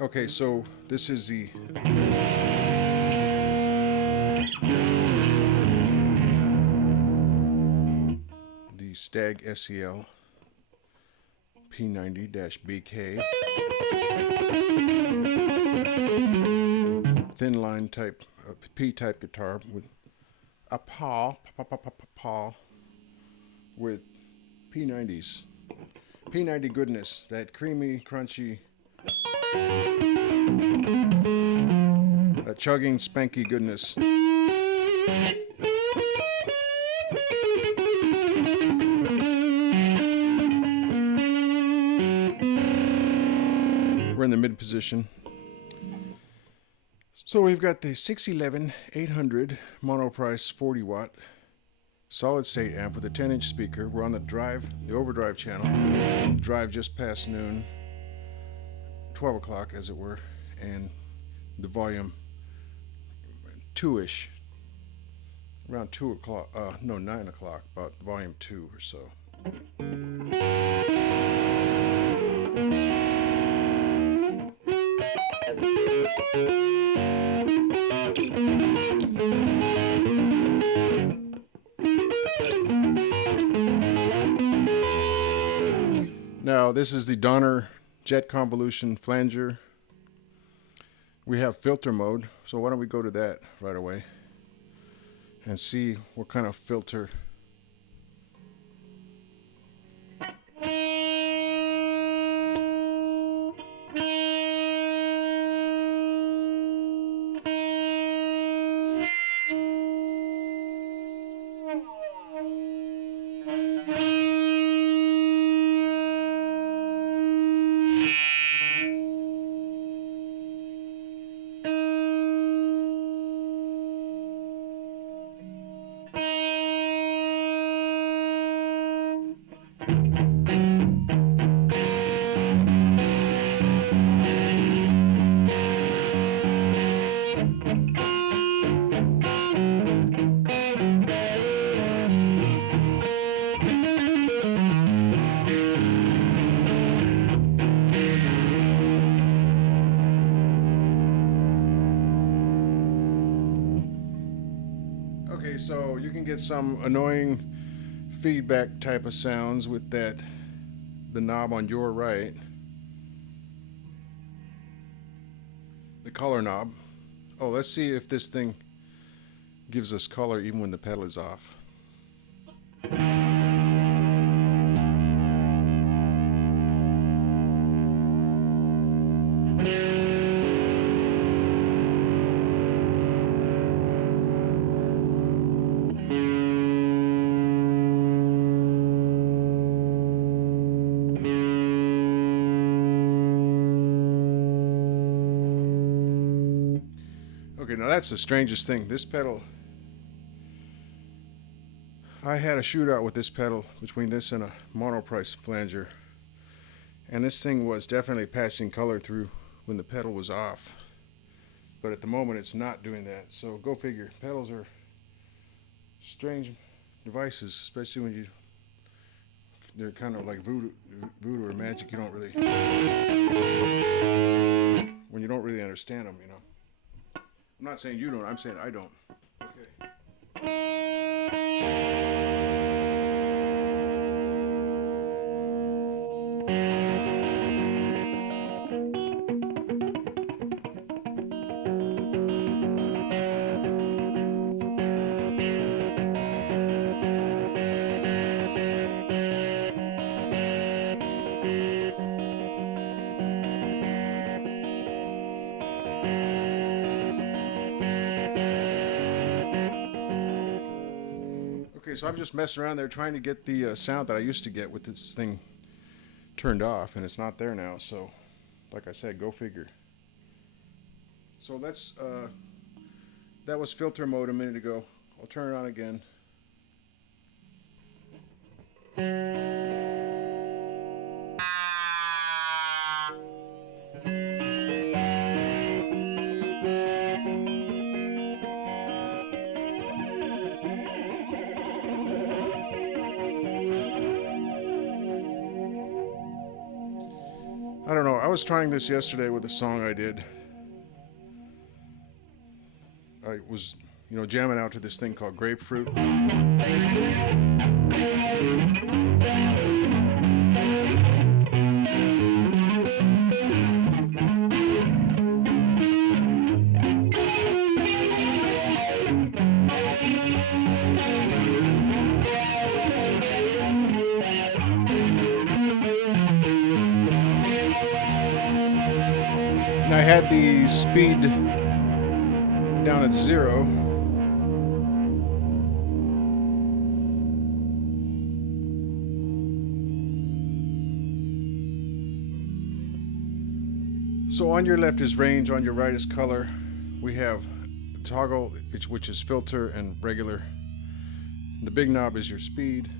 Okay, so this is the Stag SEL P90-BK thin line type P type guitar with a paw with P90s. P90 goodness, that creamy, crunchy, that chugging, spanky goodness. We're in the mid position. So we've got the 611 800 monoprice 40 watt solid state amp with a 10-inch speaker. We're on the overdrive channel. Drive just past noon, 12 o'clock as it were, and the volume 2-ish, around 2 o'clock, 9 o'clock, about volume 2 or so. Now, this is the Donner Jet Convolution Flanger. We have filter mode, so why don't we go to that right away and see what kind of filter. Okay, so you can get some annoying feedback type of sounds with the knob on your right, the color knob. Oh, let's see if this thing gives us color even when the pedal is off. Okay, now that's the strangest thing. This pedal, I had a shootout with this pedal between this and a monoprice flanger, and this thing was definitely passing color through when the pedal was off, but at the moment it's not doing that. So go figure. Pedals are strange devices, especially when they're kind of like voodoo or magic. You don't really, when you don't really understand them, you know. I'm not saying you don't, I'm saying I don't. Okay. Okay, so I'm just messing around there trying to get the sound that I used to get with this thing turned off, and it's not there now. So, like I said, go figure. So that was filter mode a minute ago. I'll turn it on again. I don't know. I was trying this yesterday with a song I did. I was, jamming out to this thing called Grapefruit. And I had the speed down at 0. So on your left is range, on your right is color. We have the toggle, which is filter and regular. The big knob is your speed.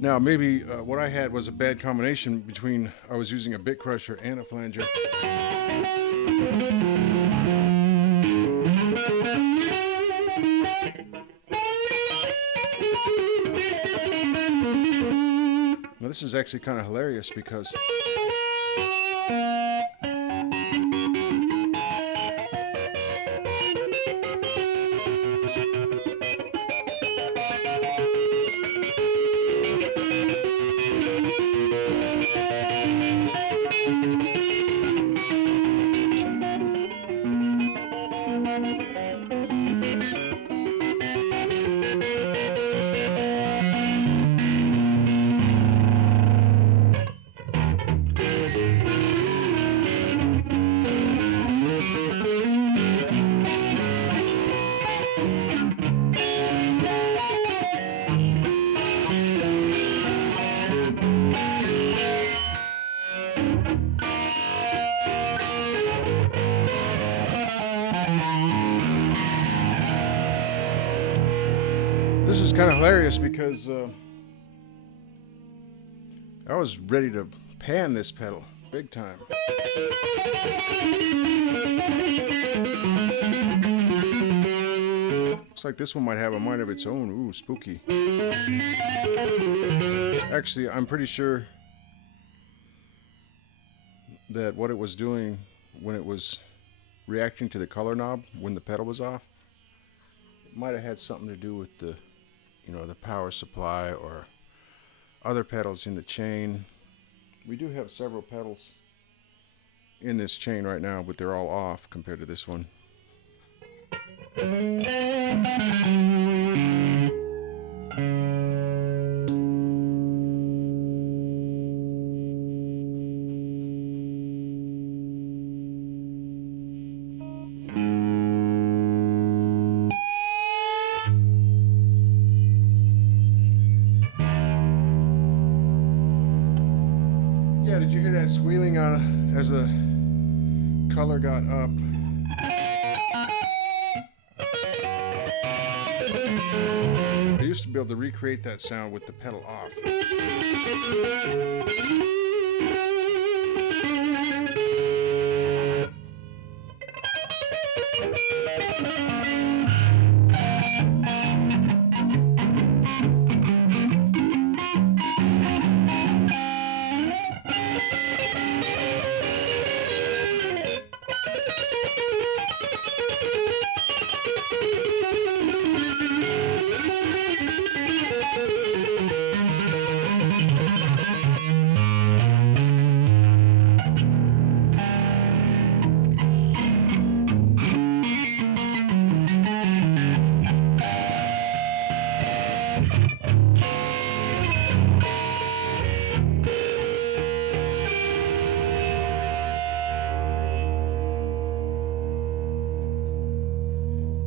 Now, maybe what I had was a bad combination between I was using a bit crusher and a flanger. Now, this is actually kind of hilarious because this is kind of hilarious because I was ready to pan this pedal big time. Looks like this one might have a mind of its own. Ooh, spooky. Actually, I'm pretty sure that what it was doing when it was reacting to the color knob when the pedal was off, it might have had something to do with the power supply or other pedals in the chain. We do have several pedals in this chain right now, but they're all off compared to this one. Yeah, did you hear that squealing as the color got up? I used to be able to recreate that sound with the pedal off.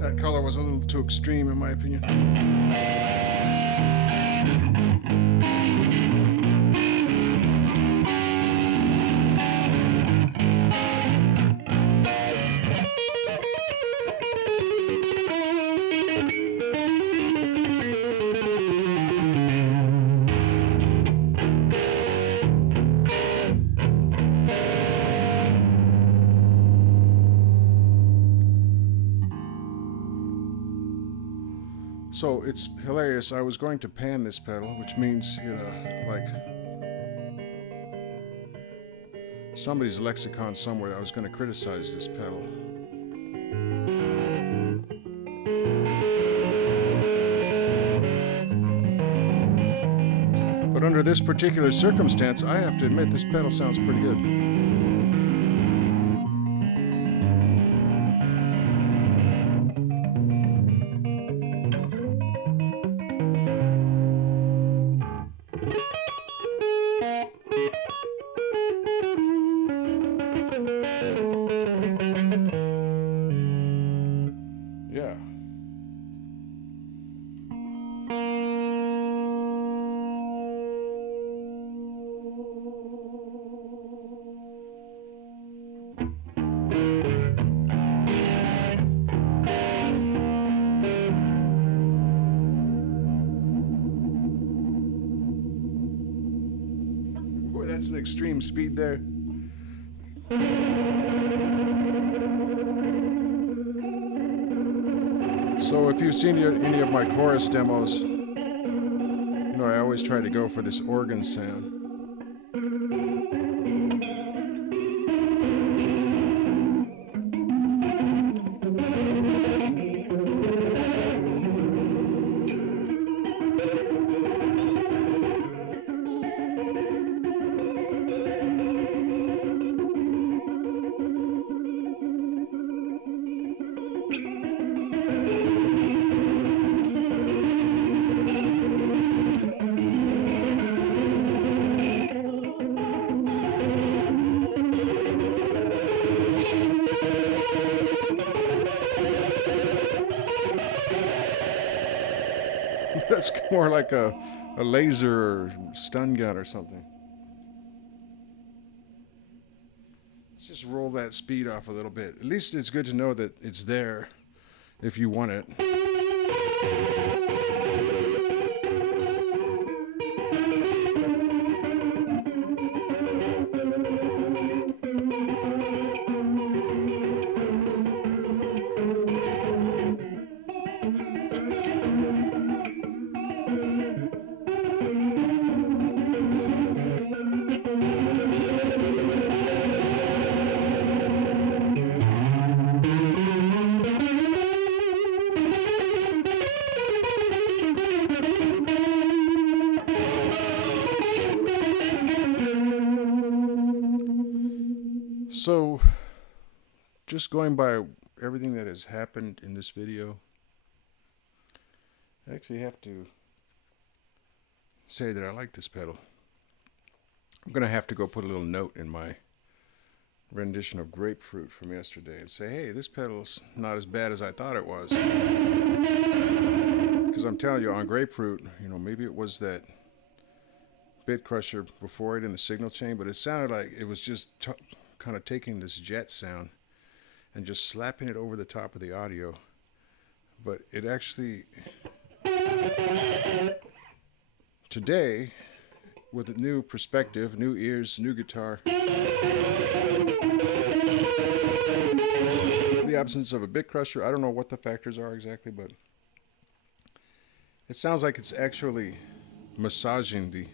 That color was a little too extreme in my opinion. So it's hilarious. I was going to pan this pedal, which means, like somebody's lexicon somewhere. I was going to criticize this pedal. But under this particular circumstance, I have to admit this pedal sounds pretty good. Yeah. Boy, that's an extreme speed there. So if you've seen any of my chorus demos, I always try to go for this organ sound. That's more like a laser or stun gun or something. Let's just roll that speed off a little bit. At least it's good to know that it's there if you want it. So, just going by everything that has happened in this video, I actually have to say that I like this pedal. I'm going to have to go put a little note in my rendition of Grapefruit from yesterday and say, hey, this pedal's not as bad as I thought it was. Because I'm telling you, on Grapefruit, maybe it was that bit crusher before it in the signal chain, but it sounded like it was just kind of taking this jet sound and just slapping it over the top of the audio. But it actually, today, with a new perspective, new ears, new guitar, the absence of a bit crusher, I don't know what the factors are exactly, but it sounds like it's actually massaging the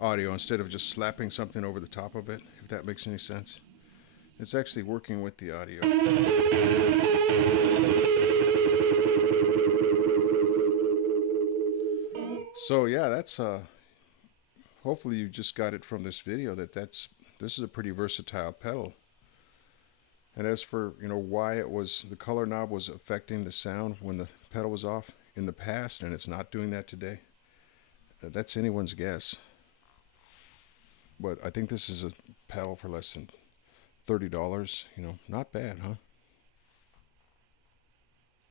audio instead of just slapping something over the top of it, if that makes any sense. It's actually working with the audio. So yeah, that's hopefully you just got it from this video that this is a pretty versatile pedal. And as for why the color knob was affecting the sound when the pedal was off in the past and it's not doing that today, that's anyone's guess. But I think this is a pedal for less than $30. Not bad, huh?